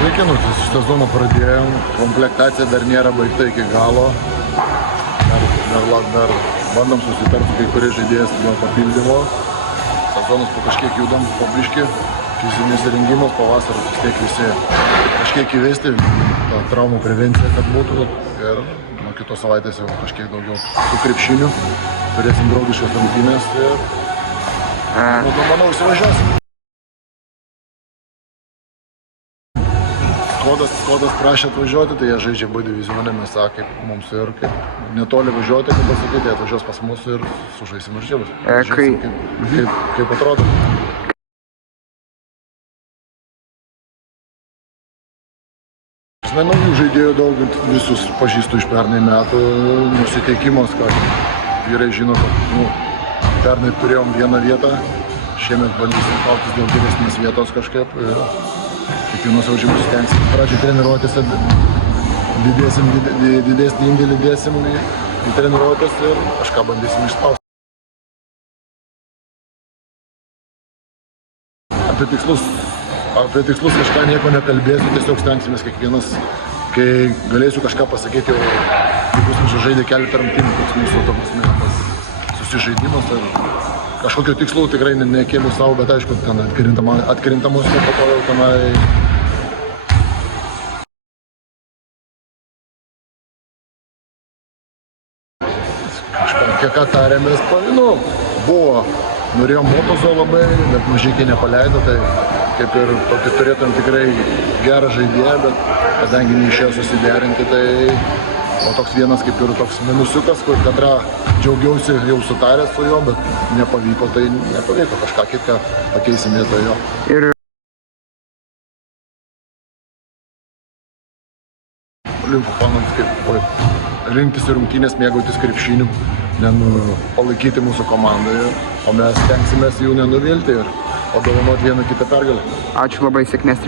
Sveiki, sezoną pradėjom, komplektacija dar nėra baigta iki galo. Dar bandom susitarti su kai kuriais žaidėjais dėl papildymo. Sezonas po kažkiek judam, po biškį, fizinis rengimas, pavasario vis tiek visi kažkiek įvesti, ta traumų prevencija, kad būtų. Ir nuo kitos savaitės jau kažkiek daugiau su krepšiniu. Turėsim draugiškas rungtynes ir manau, įsivažiuosim. Kodas prašė atvažiuoti, tai jie žaidžia B divizione, mes sakė, kaip mums ir kaip netoli važiuoti, kaip pasakyti, jie atvažiuos pas mus ir sužaisim varžybas. Kaip atrodo. Naujų žaidėjų daug, visus pažįstu iš pernai metų, nusiteikimas, kad vyrai žino, kad pernai turėjom vieną vietą, šiemet bandysim kautis dėl geresnės vietos kažkaip. Kiekvienos varžybos stengsim. Pradžiai treniruotėse didesnį indėlį dėsim į treniruotės ir kažką bandysim išspausti. Apie tikslus kažką nieko nekalbėsiu, tiesiog stengsimės kiekvienas, kai galėsiu kažką pasakyti, jau bus mūsų žaidė keletą rungtynių, koks mūsų tas susižaidimas. Kažkokio tikslų tikrai nekėliu savo, bet aišku, ten atkrintamus po to jau tenai. Kiek tarėmės, buvo, norėjom Motozo labai, bet mažykiai nepaleido, tai kaip ir tokį turėtum tikrai gerą žaidėją, bet kadangi neišėjo susiderinti, tai o toks vienas kaip ir toks minusiukas, kur Petra džiaugiausi jau sutaręs su juo, bet nepavyko, tai nepavyko, kažką kitką pakeisim vietoj jo. Linkiu fanams kaip rinktis ir rungtynės, mėgautis krepšiniu, palaikyti mūsų komandoje, o mes stengsimės jų nenuvilti ir padovanoti vieną kitą pergalę. Ačiū labai, sėkmės.